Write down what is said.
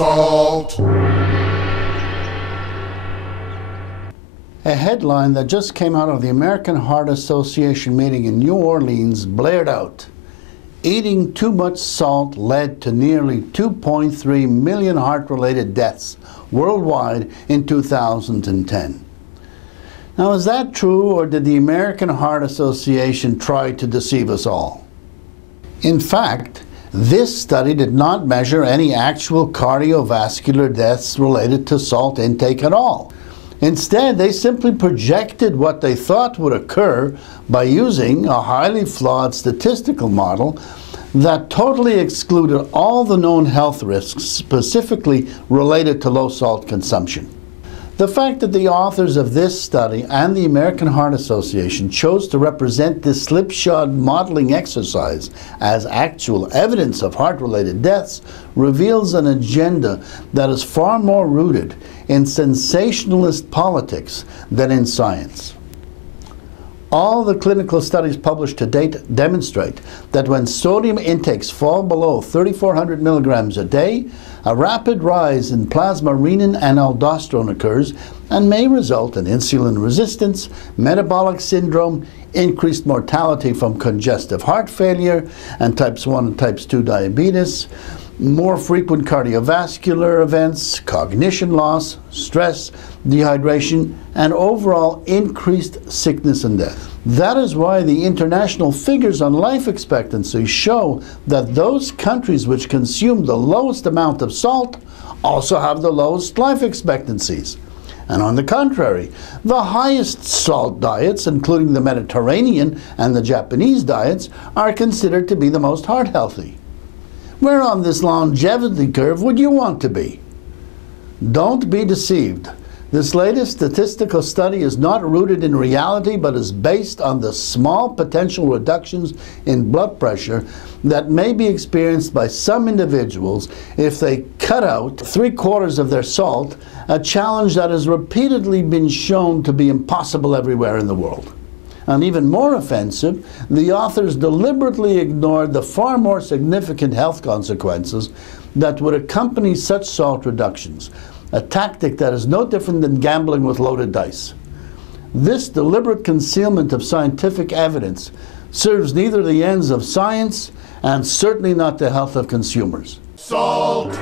Salt. A headline that just came out of the American Heart Association meeting in New Orleans blared out, "Eating too much salt led to nearly 2.3 million heart-related deaths worldwide in 2010. Now, is that true, or did the American Heart Association try to deceive us all? In fact, this study did not measure any actual cardiovascular deaths related to salt intake at all. Instead, they simply projected what they thought would occur by using a highly flawed statistical model that totally excluded all the known health risks specifically related to low salt consumption. The fact that the authors of this study and the American Heart Association chose to represent this slipshod modeling exercise as actual evidence of heart-related deaths reveals an agenda that is far more rooted in sensationalist politics than in science. All the clinical studies published to date demonstrate that when sodium intakes fall below 3,400 milligrams a day, a rapid rise in plasma renin and aldosterone occurs and may result in insulin resistance, metabolic syndrome, increased mortality from congestive heart failure and types 1 and types 2 diabetes, more frequent cardiovascular events, cognition loss, stress, dehydration, and overall increased sickness and death. That is why the international figures on life expectancy show that those countries which consume the lowest amount of salt also have the lowest life expectancies. And on the contrary, the highest salt diets, including the Mediterranean and the Japanese diets, are considered to be the most heart healthy. Where on this longevity curve would you want to be? Don't be deceived. This latest statistical study is not rooted in reality, but is based on the small potential reductions in blood pressure that may be experienced by some individuals if they cut out 3/4 of their salt, a challenge that has repeatedly been shown to be impossible everywhere in the world. And even more offensive, the authors deliberately ignored the far more significant health consequences that would accompany such salt reductions, a tactic that is no different than gambling with loaded dice. This deliberate concealment of scientific evidence serves neither the ends of science and certainly not the health of consumers. Salt.